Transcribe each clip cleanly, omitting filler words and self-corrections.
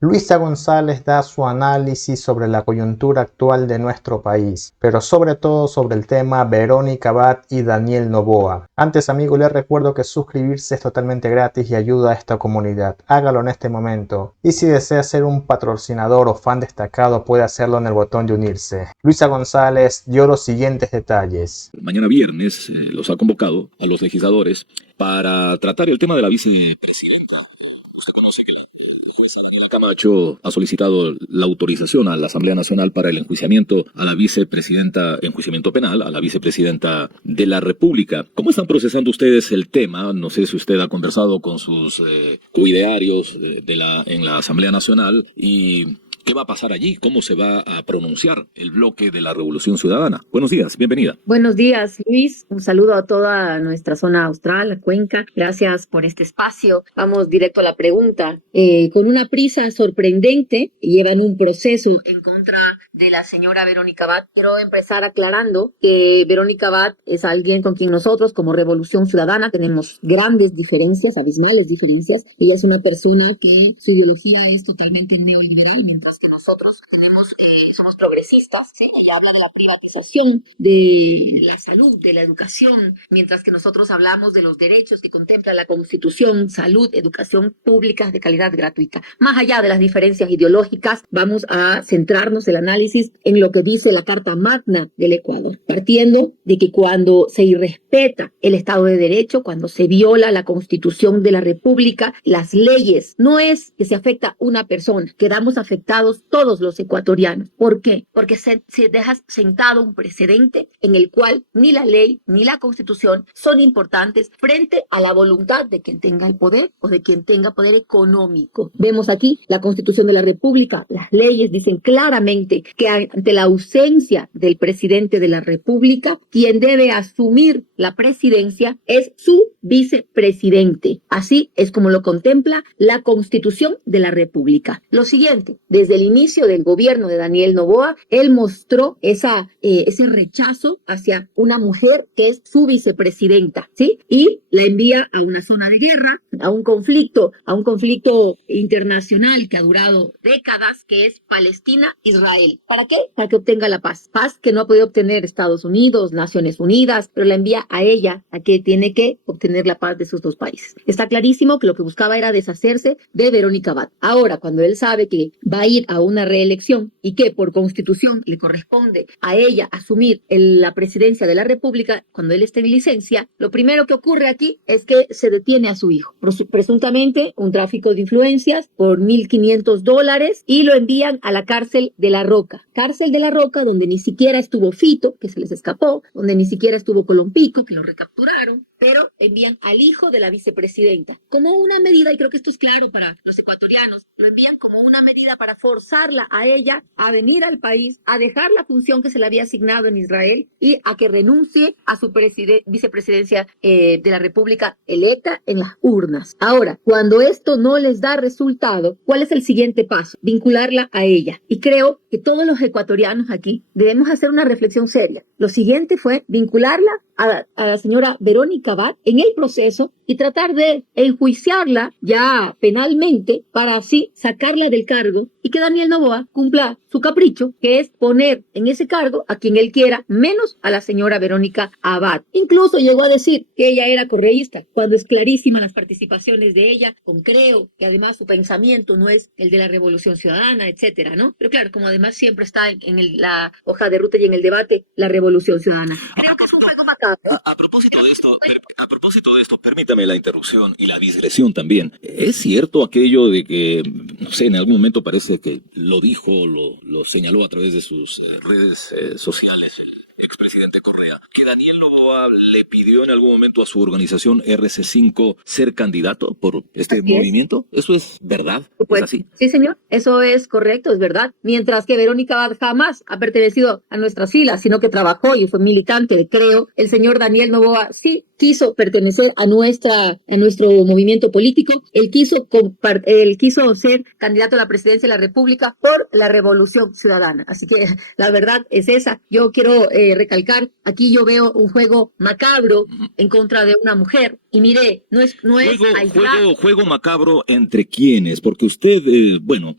Luisa González da su análisis sobre la coyuntura actual de nuestro país, pero sobre todo sobre el tema Verónica Abad y Daniel Noboa. Antes, amigo, les recuerdo que suscribirse es totalmente gratis y ayuda a esta comunidad. Hágalo en este momento. Y si desea ser un patrocinador o fan destacado, puede hacerlo en el botón de unirse. Luisa González dio los siguientes detalles. Mañana viernes los ha convocado a los legisladores para tratar el tema de la vicepresidenta. Usted conoce que la jueza Daniela Camacho ha solicitado la autorización a la Asamblea Nacional para el enjuiciamiento a la vicepresidenta, enjuiciamiento penal, a la vicepresidenta de la República. ¿Cómo están procesando ustedes el tema? No sé si usted ha conversado con sus coidearios en la Asamblea Nacional y ¿qué va a pasar allí? ¿Cómo se va a pronunciar el bloque de la Revolución Ciudadana? Buenos días, bienvenida. Buenos días, Luis. Un saludo a toda nuestra zona austral, la cuenca. Gracias por este espacio. Vamos directo a la pregunta. Con una prisa sorprendente, llevan un proceso en contra de la señora Verónica Abad. Quiero empezar aclarando que Verónica Abad es alguien con quien nosotros, como Revolución Ciudadana, tenemos grandes diferencias, abismales diferencias. Ella es una persona que su ideología es totalmente neoliberal, mientras que nosotros somos progresistas, ¿sí? Ella habla de la privatización de la salud, de la educación, mientras que nosotros hablamos de los derechos que contempla la Constitución, salud, educación pública de calidad gratuita. Más allá de las diferencias ideológicas, vamos a centrarnos el análisis en lo que dice la Carta Magna del Ecuador, partiendo de que cuando se irrespeta el Estado de Derecho, cuando se viola la Constitución de la República, las leyes, no es que se afecta una persona, quedamos afectados todos los ecuatorianos. ¿Por qué? Porque se deja sentado un precedente en el cual ni la ley ni la Constitución son importantes frente a la voluntad de quien tenga el poder o de quien tenga poder económico. Vemos aquí la Constitución de la República, las leyes dicen claramente que ante la ausencia del presidente de la República, quien debe asumir la presidencia es su vicepresidente. Así es como lo contempla la Constitución de la República. Lo siguiente, desde el inicio del gobierno de Daniel Noboa, él mostró ese rechazo hacia una mujer que es su vicepresidenta, ¿sí? Y la envía a una zona de guerra, a un conflicto internacional que ha durado décadas, que es Palestina-Israel. ¿Para qué? Para que obtenga la paz. Paz que no ha podido obtener Estados Unidos, Naciones Unidas, pero la envía a ella, a que tiene que obtener la paz de esos dos países. Está clarísimo que lo que buscaba era deshacerse de Verónica Abad. Ahora, cuando él sabe que va a ir a una reelección y que por constitución le corresponde a ella asumir la presidencia de la República, cuando él esté en licencia, lo primero que ocurre aquí es que se detiene a su hijo. Presuntamente un tráfico de influencias por $1,500 y lo envían a la cárcel de La Roca. Cárcel de La Roca donde ni siquiera estuvo Fito, que se les escapó, donde ni siquiera estuvo Colompico, que lo recapturaron, pero envían al hijo de la vicepresidenta como una medida, y creo que esto es claro para los ecuatorianos, lo envían como una medida para forzarla a ella a venir al país, a dejar la función que se le había asignado en Israel y a que renuncie a su vicepresidencia de la República electa en las urnas. Ahora, cuando esto no les da resultado, ¿cuál es el siguiente paso? Vincularla a ella. Y creo que todos los ecuatorianos aquí debemos hacer una reflexión seria. Lo siguiente fue vincularla a la señora Verónica Abad en el proceso y tratar de enjuiciarla ya penalmente para así sacarla del cargo y que Daniel Noboa cumpla su capricho, que es poner en ese cargo a quien él quiera, menos a la señora Verónica Abad. Incluso llegó a decir que ella era correísta, cuando es clarísima las participaciones de ella, con Creo, que además su pensamiento no es el de la Revolución Ciudadana, etcétera, ¿no? Pero claro, como además siempre está la hoja de ruta y en el debate la Revolución Ciudadana. Creo que es un juego macabro. A propósito de esto, permítame la interrupción y la digresión también. ¿Es cierto aquello de que, no sé, en algún momento parece que lo dijo, lo señaló a través de sus redes sociales el expresidente Correa, que Daniel Noboa le pidió en algún momento a su organización RC5 ser candidato por este Así movimiento? ¿Eso es verdad? Pues, ¿Es así? sí, señor, eso es correcto, es verdad. Mientras que Verónica Abad jamás ha pertenecido a nuestras filas, sino que trabajó y fue militante de Creo, el señor Daniel Noboa sí quiso pertenecer a nuestro movimiento político. Él quiso ser candidato a la presidencia de la República por la Revolución Ciudadana. Así que la verdad es esa. Yo quiero recalcar, aquí yo veo un juego macabro en contra de una mujer. Y mire, no es juego macabro entre quiénes, porque usted,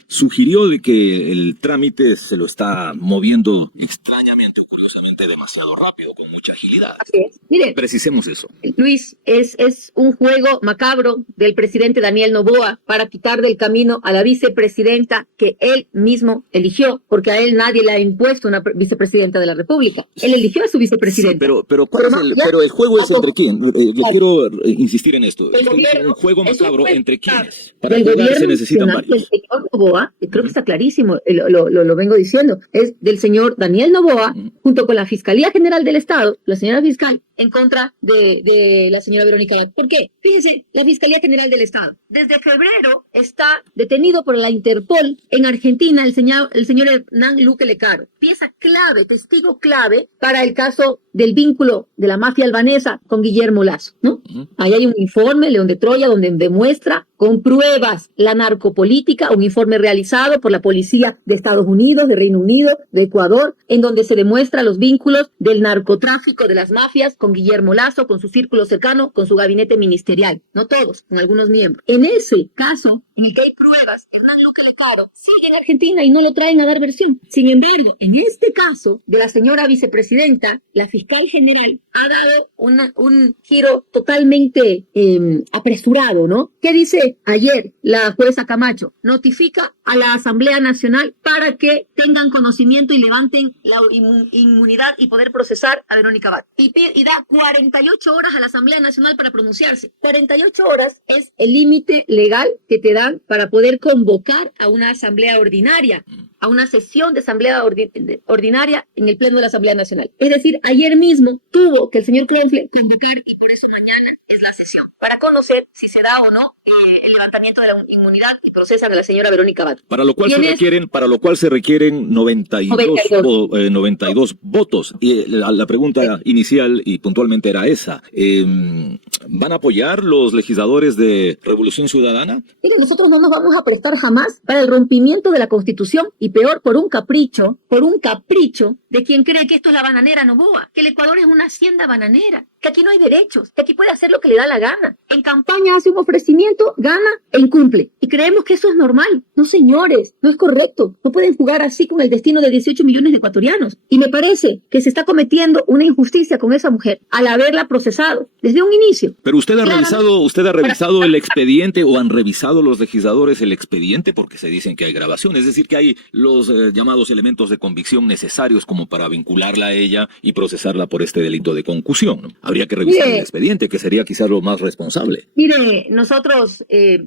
sugirió de que el trámite se lo está moviendo extrañamente o curiosamente demasiado rápido, con mucha agilidad. Así es. Mire, precisemos eso. Luis, es un juego macabro del presidente Daniel Noboa para quitar del camino a la vicepresidenta que él mismo eligió, porque a él nadie le ha impuesto una vicepresidenta de la República. Él eligió a su vicepresidenta. Sí, pero el juego es entre quién. Yo quiero insistir en esto. Es un juego macabro entre quiénes. Para jugar se necesitan varios. El señor Noboa, creo que está clarísimo, lo vengo diciendo, es del señor Daniel Noboa, junto con la Fiscalía General del Estado, la señora fiscal, en contra de la señora Verónica Abad. ¿Por qué? Fíjense, la Fiscalía General del Estado. Desde febrero está detenido por la Interpol en Argentina el señor Hernán Luque Lecaro. Pieza clave, testigo clave para el caso del vínculo de la mafia albanesa con Guillermo Lasso, ¿no? Ahí hay un informe, León de Troya, donde demuestra con pruebas la narcopolítica, un informe realizado por la policía de Estados Unidos, de Reino Unido, de Ecuador, en donde se demuestra los vínculos del narcotráfico de las mafias con Guillermo Lasso, con su círculo cercano, con su gabinete ministerial. No todos, con algunos miembros. En ese caso, en el que hay pruebas, Hernán Luque Lecaro sigue en Argentina y no lo traen a dar versión. Sin embargo, en este caso de la señora vicepresidenta, la fiscal general ha dado un giro totalmente apresurado, ¿no? ¿Qué dice ayer la jueza Camacho? Notifica a la Asamblea Nacional para que tengan conocimiento y levanten la inmunidad y poder procesar a Verónica Abad. Y da 48 horas a la Asamblea Nacional para pronunciarse. 48 horas es el límite legal que te dan para poder convocar a una asamblea ordinaria, a una sesión de asamblea ordinaria en el Pleno de la Asamblea Nacional. Es decir, ayer mismo tuvo que el señor Kronfle convocar y por eso mañana es la sesión, para conocer si se da o no el levantamiento de la inmunidad y procesan a la señora Verónica Abad. Para lo cual se requieren 92 votos. Y la pregunta inicial y puntualmente era esa. ¿Van a apoyar los legisladores de Revolución Ciudadana? Pero nosotros no nos vamos a prestar jamás para el rompimiento de la Constitución y peor por un capricho de quien cree que esto es la bananera Noboa, que el Ecuador es una hacienda bananera, que aquí no hay derechos, que aquí puede hacer lo que le da la gana. En campaña hace un ofrecimiento, gana e incumple. Y creemos que eso es normal. No, señores, no es correcto. No pueden jugar así con el destino de 18 millones de ecuatorianos. Y me parece que se está cometiendo una injusticia con esa mujer al haberla procesado desde un inicio. Pero usted ha revisado el expediente, o han revisado los legisladores el expediente, porque se dicen que hay grabación, es decir, que hay los llamados elementos de convicción necesarios como para vincularla a ella y procesarla por este delito de concusión, ¿no? Habría que revisar el expediente, que sería quizás lo más responsable. Mire, nosotros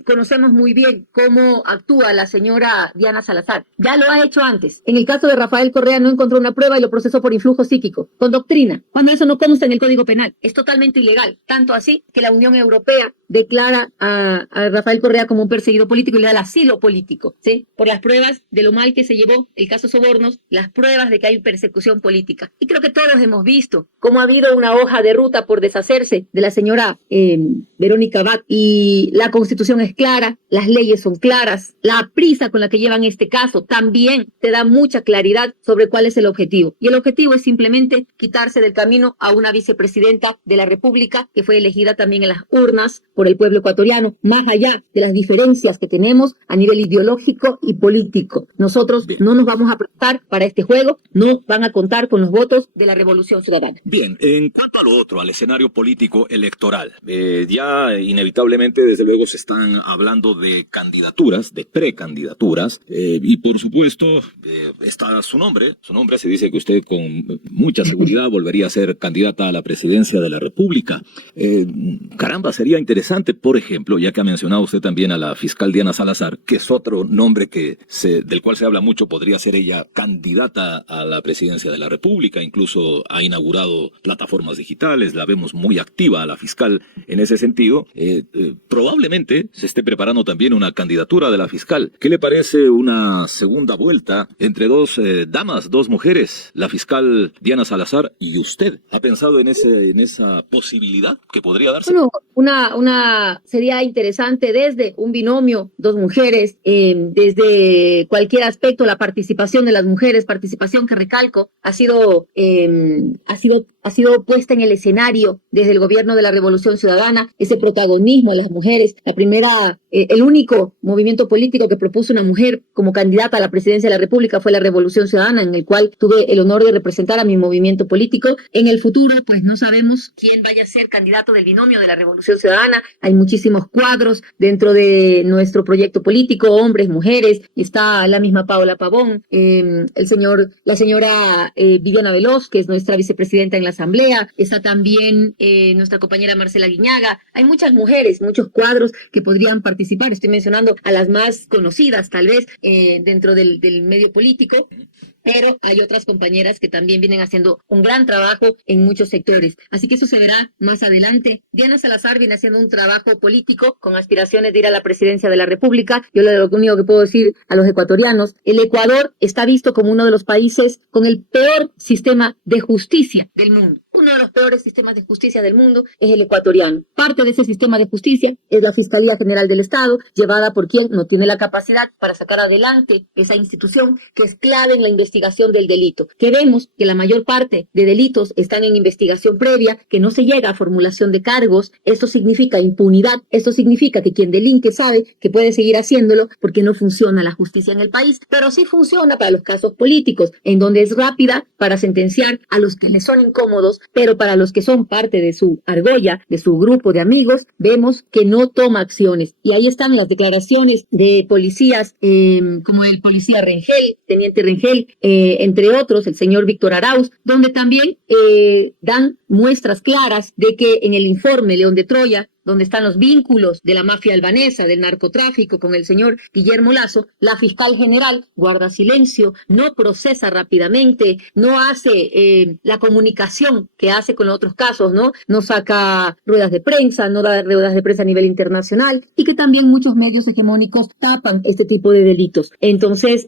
conocemos muy bien cómo actúa la señora Diana Salazar. Ya lo ha hecho antes. En el caso de Rafael Correa no encontró una prueba y lo procesó por influjo psíquico, con doctrina, cuando eso no consta en el Código Penal. Es totalmente ilegal. Tanto así que la Unión Europea declara a Rafael Correa como un perseguido político y le da el asilo político, ¿sí? Por las pruebas de lo mal que se llevó el caso Sobornos, las pruebas de que hay persecución política. Y creo que todos hemos visto cómo ha habido una hoja de ruta por deshacerse de la señora Verónica Abad, y la Constitución es clara, las leyes son claras, la prisa con la que llevan este caso también te da mucha claridad sobre cuál es el objetivo. Y el objetivo es simplemente quitarse del camino a una vicepresidenta de la República que fue elegida también en las urnas por el pueblo ecuatoriano, más allá de las diferencias que tenemos a nivel ideológico y político. Nosotros no nos vamos a prestar para este juego, no van a contar con los votos de la Revolución Ciudadana. Bien, en cuanto a lo otro, al escenario político electoral, ya inevitablemente, desde luego, se están hablando de candidaturas, de precandidaturas, y por supuesto está su nombre se dice que usted con mucha seguridad volvería a ser candidata a la presidencia de la República. Caramba, sería interesante interesante, por ejemplo, ya que ha mencionado usted también a la fiscal Diana Salazar, que es otro nombre del cual se habla mucho, podría ser ella candidata a la presidencia de la República, incluso ha inaugurado plataformas digitales, la vemos muy activa a la fiscal en ese sentido. Probablemente se esté preparando también una candidatura de la fiscal. ¿Qué le parece una segunda vuelta entre dos damas, dos mujeres, la fiscal Diana Salazar y usted? ¿Ha pensado en esa posibilidad que podría darse? Bueno, sería interesante desde un binomio, dos mujeres, desde cualquier aspecto, la participación de las mujeres, participación que recalco, ha sido puesta en el escenario desde el gobierno de la Revolución Ciudadana, ese protagonismo de las mujeres, el único movimiento político que propuso una mujer como candidata a la presidencia de la República fue la Revolución Ciudadana, en el cual tuve el honor de representar a mi movimiento político. En el futuro, pues no sabemos quién vaya a ser candidato del binomio de la Revolución Ciudadana. Hay muchísimos cuadros dentro de nuestro proyecto político, hombres, mujeres, está la misma Paola Pavón, la señora Viviana Veloz, que es nuestra vicepresidenta en la Asamblea, está también nuestra compañera Marcela Guiñaga. Hay muchas mujeres, muchos cuadros que podrían participar. Estoy mencionando a las más conocidas, tal vez, dentro del medio político, pero hay otras compañeras que también vienen haciendo un gran trabajo en muchos sectores. Así que eso se verá más adelante. Diana Salazar viene haciendo un trabajo político con aspiraciones de ir a la presidencia de la República. Yo lo único que puedo decir a los ecuatorianos, el Ecuador está visto como uno de los países con el peor sistema de justicia del mundo. Uno de los peores sistemas de justicia del mundo es el ecuatoriano. Parte de ese sistema de justicia es la Fiscalía General del Estado, llevada por quien no tiene la capacidad para sacar adelante esa institución que es clave en la investigación del delito. Que vemos que la mayor parte de delitos están en investigación previa, que no se llega a formulación de cargos. Esto significa impunidad. Esto significa que quien delinque sabe que puede seguir haciéndolo porque no funciona la justicia en el país, pero sí funciona para los casos políticos, en donde es rápida para sentenciar a los que les son incómodos, pero para los que son parte de su argolla, de su grupo de amigos, vemos que no toma acciones. Y ahí están las declaraciones de policías, como el policía Rengel, teniente Rengel, entre otros, el señor Víctor Arauz, donde también dan muestras claras de que en el informe León de Troya, donde están los vínculos de la mafia albanesa, del narcotráfico con el señor Guillermo Lasso, la fiscal general guarda silencio, no procesa rápidamente, no hace la comunicación que hace con los otros casos, ¿no? No saca ruedas de prensa, no da ruedas de prensa a nivel internacional, y que también muchos medios hegemónicos tapan este tipo de delitos. Entonces,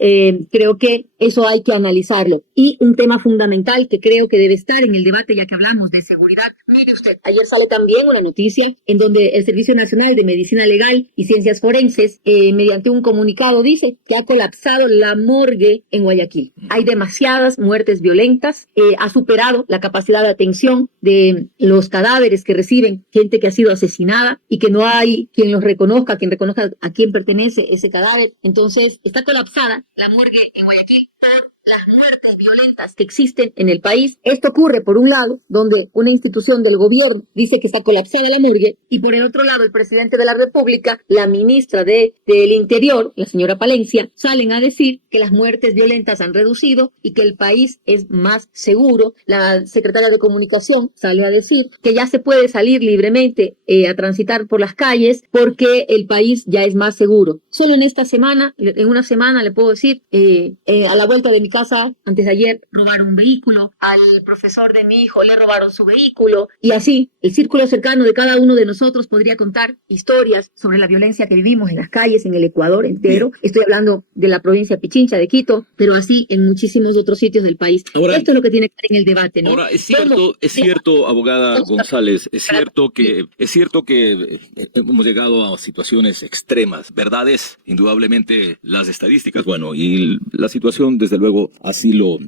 creo que eso hay que analizarlo. Y un tema fundamental que creo que debe estar en el debate, ya que hablamos de seguridad. Mire usted, ayer sale también una noticia en donde el Servicio Nacional de Medicina Legal y Ciencias Forenses, mediante un comunicado, dice que ha colapsado la morgue en Guayaquil. Hay demasiadas muertes violentas, ha superado la capacidad de atención de los cadáveres que reciben gente que ha sido asesinada y que no hay quien los reconozca, quien reconozca a quién pertenece ese cadáver. Entonces, está colapsada la morgue en Guayaquil por las muertes violentas que existen en el país. Esto ocurre, por un lado, donde una institución del gobierno dice que está colapsada la morgue, y por el otro lado, el presidente de la República, la ministra del Interior, la señora Palencia, salen a decir que las muertes violentas han reducido y que el país es más seguro. La secretaria de Comunicación sale a decir que ya se puede salir libremente a transitar por las calles porque el país ya es más seguro. Solo en una semana le puedo decir, a la vuelta de mi casa, antes de ayer, robaron un vehículo, al profesor de mi hijo le robaron su vehículo, y así el círculo cercano de cada uno de nosotros podría contar historias sobre la violencia que vivimos en las calles, en el Ecuador entero. Estoy hablando de la provincia Pichincha, de Quito, pero así en muchísimos otros sitios del país. Ahora, esto es lo que tiene que estar en el debate, ¿no? Ahora, es cierto, abogada González, es cierto que hemos llegado a situaciones extremas, verdades, indudablemente las estadísticas, bueno, y la situación, desde luego, así lo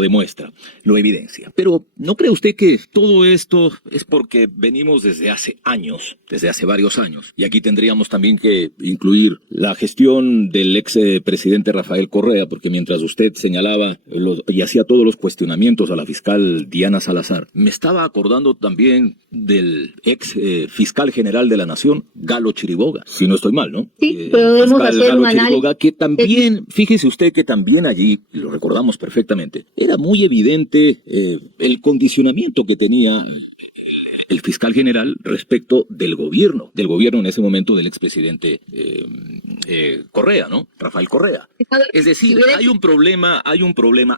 demuestra, lo evidencia. Pero ¿no cree usted que todo esto es porque venimos desde hace varios años? Y aquí tendríamos también que incluir la gestión del ex presidente Rafael Correa, porque mientras usted señalaba y hacía todos los cuestionamientos a la fiscal Diana Salazar, me estaba acordando también del ex fiscal general de la Nación, Galo Chiriboga, si no estoy mal, ¿no? Sí, pero debemos hacer un análisis. Que también, fíjese usted que también allí, lo recordamos perfectamente, era muy evidente el condicionamiento que tenía el el fiscal general respecto del gobierno en ese momento del expresidente Correa, ¿no? Rafael Correa. Es decir, hay un problema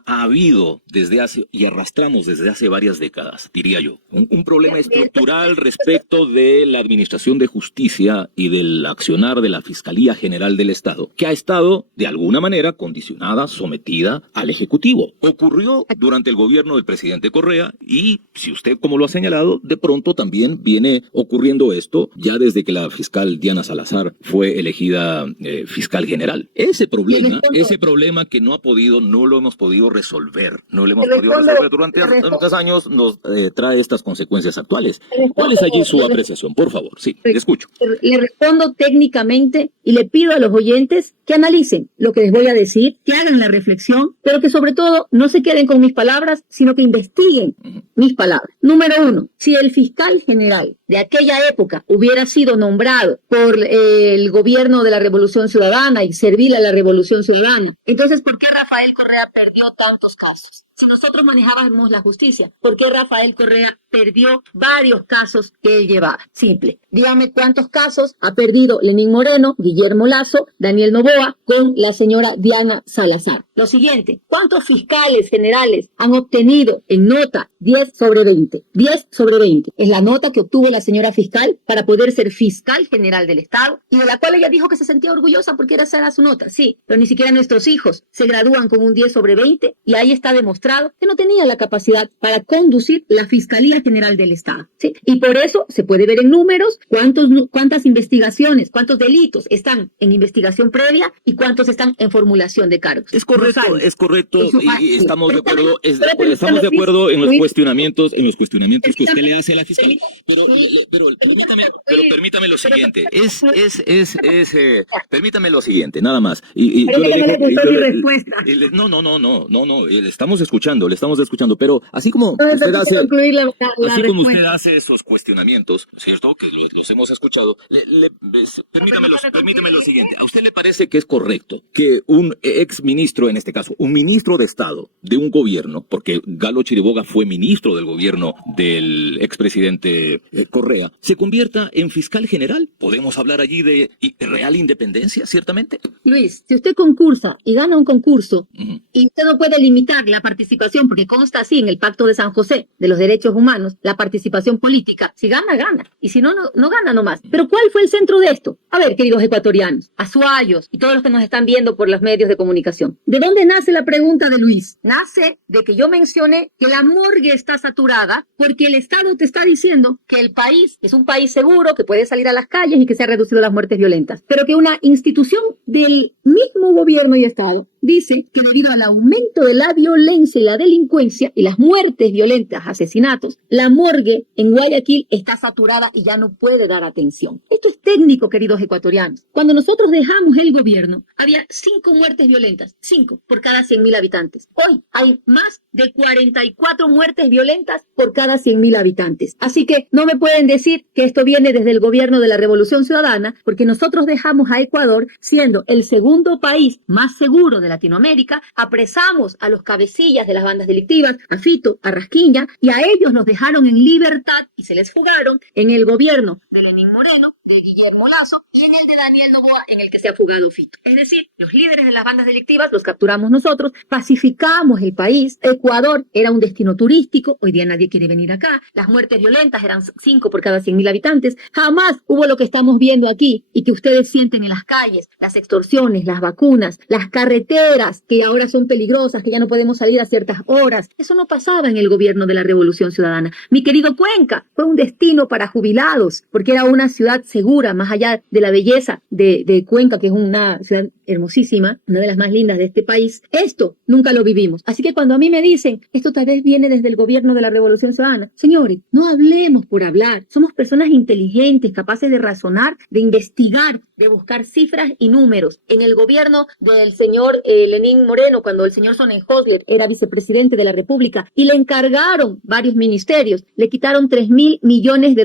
ha habido desde hace, y arrastramos desde hace varias décadas, diría yo, un problema estructural respecto de la administración de justicia y del accionar de la Fiscalía General del Estado, que ha estado de alguna manera condicionada, sometida al Ejecutivo. Ocurrió durante el gobierno del presidente Correa y, si usted como lo ha señalado, de pronto también viene ocurriendo esto ya desde que la fiscal Diana Salazar fue elegida fiscal general. Ese problema que no lo hemos podido resolver, durante tantos años, nos trae estas consecuencias actuales. ¿Cuál es allí su apreciación? Por favor, sí, le escucho. Le respondo técnicamente y le pido a los oyentes que analicen lo que les voy a decir, que hagan la reflexión, pero que sobre todo no se queden con mis palabras, sino que investiguen mis palabras. Número 1, si el fiscal general de aquella época hubiera sido nombrado por el gobierno de la Revolución Ciudadana y servir a la Revolución Ciudadana, entonces ¿por qué Rafael Correa perdió tantos casos? Si nosotros manejábamos la justicia, ¿por qué Rafael Correa perdió varios casos que él llevaba? Simple. Dígame cuántos casos ha perdido Lenín Moreno, Guillermo Lazo, Daniel Noboa con la señora Diana Salazar. Lo siguiente, ¿cuántos fiscales generales han obtenido en nota 10/20? 10/20 es la nota que obtuvo la señora fiscal para poder ser fiscal general del Estado y de la cual ella dijo que se sentía orgullosa porque esa era su nota. Sí, pero ni siquiera nuestros hijos se gradúan con un 10/20 y ahí está demostrado que no tenía la capacidad para conducir la Fiscalía General del Estado, ¿sí? Y por eso se puede ver en números cuántas investigaciones, cuántos delitos están en investigación previa y cuántos están en formulación de cargos. Es correcto, y estamos de acuerdo, estamos de acuerdo en los cuestionamientos que usted le hace a la Fiscalía, pero permítame lo siguiente, permítame lo siguiente, nada más. No, le estamos escuchando, pero así como usted hace esos cuestionamientos, ¿cierto? Que los hemos escuchado, permítame lo siguiente. ¿A usted le parece que es correcto que un ex ministro, en este caso, un ministro de Estado de un gobierno, porque Galo Chiriboga fue ministro del gobierno del expresidente Correa, se convierta en fiscal general? ¿Podemos hablar allí de real independencia, ciertamente? Luis, si usted concursa y gana un concurso, y usted no puede limitar la participación, porque consta así en el Pacto de San José de los Derechos Humanos, la participación política, si gana, gana, y si no, no gana nomás. Pero ¿cuál fue el centro de esto? A ver, queridos ecuatorianos, azuayos y todos los que nos están viendo por los medios de comunicación, ¿de dónde nace la pregunta de Luis? Nace de que yo mencioné que la morgue está saturada porque el Estado te está diciendo que el país es un país seguro, que puede salir a las calles y que se han reducido las muertes violentas, pero que una institución del mismo gobierno y Estado dice que debido al aumento de la violencia y la delincuencia y las muertes violentas, asesinatos, la morgue en Guayaquil está saturada y ya no puede dar atención. Esto es técnico, queridos ecuatorianos. Cuando nosotros dejamos el gobierno, había 5 muertes violentas, 5 por cada 100.000 habitantes. Hoy hay más de 44 muertes violentas por cada 100.000 habitantes. Así que no me pueden decir que esto viene desde el gobierno de la Revolución Ciudadana, porque nosotros dejamos a Ecuador siendo el segundo país más seguro de Latinoamérica, apresamos a los cabecillas de las bandas delictivas, a Fito, a Rasquiña, y a ellos nos dejaron en libertad y se les fugaron en el gobierno de Lenín Moreno, de Guillermo Lazo y en el de Daniel Noboa, en el que se ha fugado Fito. Es decir, los líderes de las bandas delictivas los capturamos nosotros, pacificamos el país. Ecuador era un destino turístico, hoy día nadie quiere venir acá. Las muertes violentas eran 5 por cada 100.000 habitantes. Jamás hubo lo que estamos viendo aquí y que ustedes sienten en las calles, las extorsiones, las vacunas, las carreteras que ahora son peligrosas, que ya no podemos salir a ciertas horas. Eso no pasaba en el gobierno de la Revolución Ciudadana. Mi querido Cuenca fue un destino para jubilados, porque era una ciudad segura, más allá de la belleza de Cuenca, que es una ciudad hermosísima, una de las más lindas de este país. Esto nunca lo vivimos. Así que cuando a mí me dicen, esto tal vez viene desde el gobierno de la Revolución Ciudadana, señores, no hablemos por hablar. Somos personas inteligentes, capaces de razonar, de investigar, de buscar cifras y números. En el gobierno del señor Lenín Moreno, cuando el señor Sonnenhösler era vicepresidente de la República y le encargaron varios ministerios, le quitaron $3.000 millones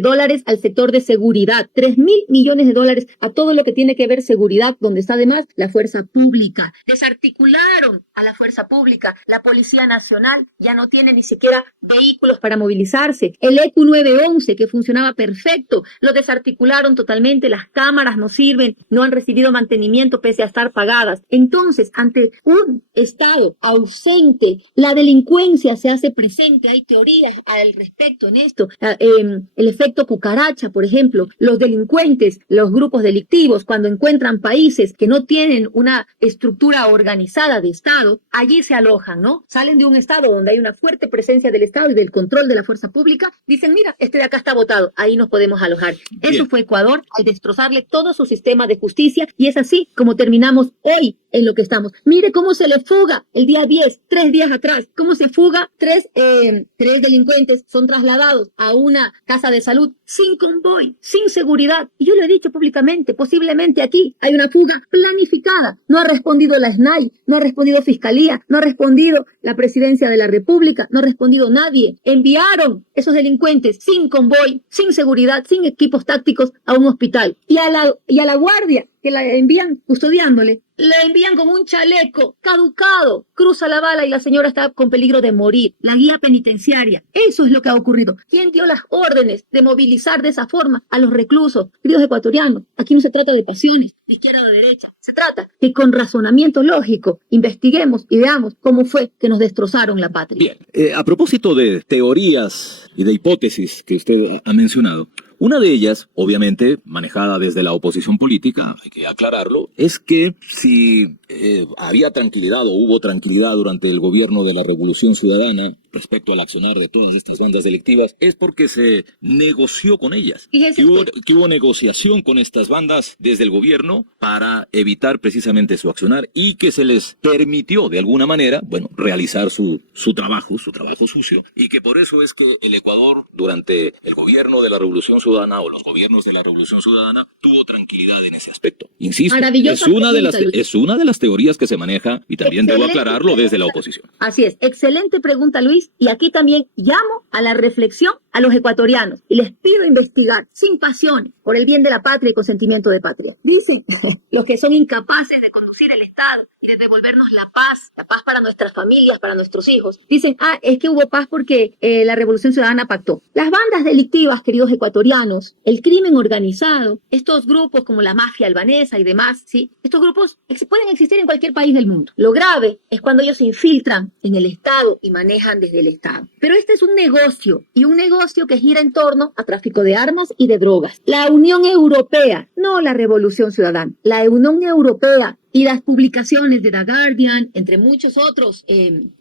al sector de seguridad, $3.000 $3.000 millones a todo lo que tiene que ver seguridad, donde está además la fuerza pública. Desarticularon a la fuerza pública. La Policía Nacional ya no tiene ni siquiera vehículos para movilizarse. El ECU 911, que funcionaba perfecto, lo desarticularon totalmente. Las cámaras no sirven, no han recibido mantenimiento pese a estar pagadas. Entonces, ante un Estado ausente, la delincuencia se hace presente. Hay teorías al respecto en esto. El efecto cucaracha, por ejemplo, los delincuentes, los grupos delictivos, cuando encuentran países que no tienen una estructura organizada de Estado, allí se alojan, ¿no? Salen de un Estado donde hay una fuerte presencia del Estado y del control de la fuerza pública, dicen, mira, este de acá está votado, ahí nos podemos alojar. Bien. Eso fue Ecuador al destrozarle todo su sistema de justicia, y es así como terminamos hoy en lo que estamos. Mire cómo se le fuga el día 10, 3 días atrás, cómo se fuga tres delincuentes, son trasladados a una casa de salud sin convoy, sin seguridad. Y yo lo he dicho públicamente, posiblemente aquí hay una fuga planificada. No ha respondido la SNAI, no ha respondido Fiscalía, no ha respondido la Presidencia de la República, no ha respondido nadie. Enviaron esos delincuentes sin convoy, sin seguridad, sin equipos tácticos a un hospital. Y a la guardia que la envían custodiándole, le envían con un chaleco caducado, cruza la bala y la señora está con peligro de morir. La guía penitenciaria, eso es lo que ha ocurrido. ¿Quién dio las órdenes de movilizar de esa forma a los reclusos? Queridos ecuatorianos, aquí no se trata de pasiones, de izquierda o de derecha, se trata que con razonamiento lógico investiguemos y veamos cómo fue que nos destrozaron la patria. Bien, a propósito de teorías y de hipótesis que usted ha mencionado, una de ellas, obviamente manejada desde la oposición política, hay que aclararlo, es que si había tranquilidad o hubo tranquilidad durante el gobierno de la Revolución Ciudadana respecto al accionar de todas estas bandas delictivas, es porque se negoció con ellas. Que hubo negociación con estas bandas desde el gobierno para evitar precisamente su accionar y que se les permitió de alguna manera, realizar su trabajo sucio, y que por eso es que el Ecuador durante el gobierno de la Revolución Ciudadana o los gobiernos de la Revolución Ciudadana tuvo tranquilidad en ese aspecto. Insisto, es una de las teorías que se maneja y también debo aclararlo desde la oposición. Así es, excelente pregunta, Luis, y aquí también llamo a la reflexión a los ecuatorianos y les pido investigar sin pasiones por el bien de la patria y con sentimiento de patria. Dicen los que son incapaces de conducir el Estado y de devolvernos la paz para nuestras familias, para nuestros hijos. Dicen, es que hubo paz porque la Revolución Ciudadana pactó. Las bandas delictivas, queridos ecuatorianos, el crimen organizado, estos grupos como la mafia albanesa y demás, ¿sí? Estos grupos pueden existir en cualquier país del mundo. Lo grave es cuando ellos se infiltran en el Estado y manejan desde el Estado. Pero este es un negocio, y un negocio que gira en torno a tráfico de armas y de drogas. La Unión Europea, no la Revolución Ciudadana, la Unión Europea y las publicaciones de The Guardian, entre muchos otros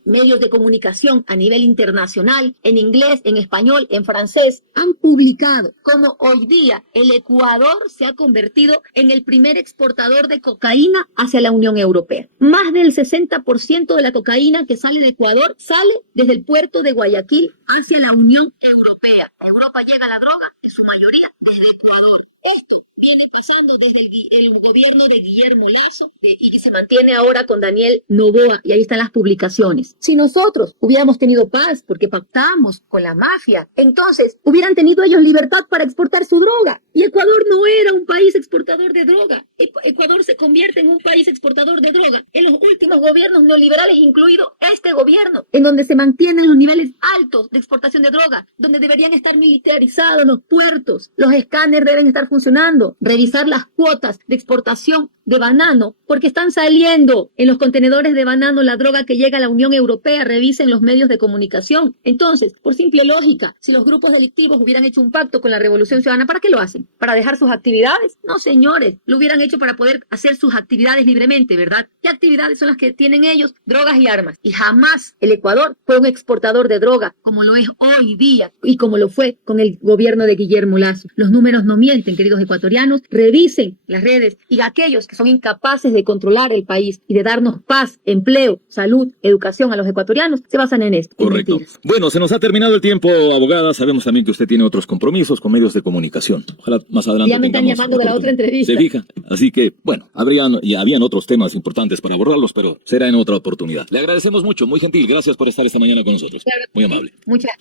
medios de comunicación a nivel internacional, en inglés, en español, en francés, han publicado cómo hoy día el Ecuador se ha convertido en el primer exportador de cocaína hacia la Unión Europea. Más del 60% de la cocaína que sale de Ecuador sale desde el puerto de Guayaquil hacia la Unión Europea. A Europa llega la droga, en su mayoría, desde Ecuador. Esto viene pasando desde el gobierno de Guillermo Lasso y que se mantiene ahora con Daniel Noboa, y ahí están las publicaciones. Si nosotros hubiéramos tenido paz porque pactamos con la mafia, entonces hubieran tenido ellos libertad para exportar su droga. Y Ecuador no era un país exportador de droga. Ecuador se convierte en un país exportador de droga en los últimos gobiernos neoliberales, incluido este gobierno, en donde se mantienen los niveles altos de exportación de droga, donde deberían estar militarizados los puertos, los escáneres deben estar funcionando, revisar las cuotas de exportación de banano, porque están saliendo en los contenedores de banano la droga que llega a la Unión Europea. Revisen los medios de comunicación. Entonces, por simple lógica, si los grupos delictivos hubieran hecho un pacto con la Revolución Ciudadana, ¿para qué lo hacen? ¿Para dejar sus actividades? No, señores, lo hubieran hecho para poder hacer sus actividades libremente, ¿verdad? ¿Qué actividades son las que tienen ellos? Drogas y armas. Y jamás el Ecuador fue un exportador de droga, como lo es hoy día y como lo fue con el gobierno de Guillermo Lasso. Los números no mienten, queridos ecuatorianos. Revisen las redes, y aquellos que son incapaces de controlar el país y de darnos paz, empleo, salud, educación a los ecuatorianos, se basan en esto. Correcto. Bueno, se nos ha terminado el tiempo, abogada. Sabemos también que usted tiene otros compromisos con medios de comunicación. Ojalá más adelante. Ya me están llamando de la otra entrevista. Se fija. Así que, bueno, habían otros temas importantes para abordarlos, pero será en otra oportunidad. Le agradecemos mucho, muy gentil. Gracias por estar esta mañana con nosotros. Claro. Muy amable. Muchas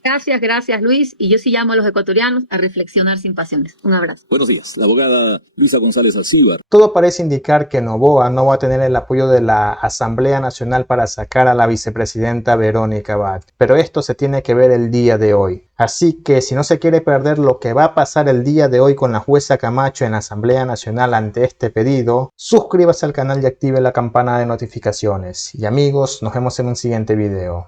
gracias Luis. Y yo sí llamo a los ecuatorianos a reflexionar sin pasiones. Un abrazo. Buenos días. La abogada Luisa González Alcíbar. Todo parece indicar que Noboa no va a tener el apoyo de la Asamblea Nacional para sacar a la vicepresidenta Verónica Abad, pero esto se tiene que ver el día de hoy. Así que si no se quiere perder lo que va a pasar el día de hoy con la jueza Camacho en la Asamblea Nacional ante este pedido, suscríbase al canal y active la campana de notificaciones. Y amigos, nos vemos en un siguiente video.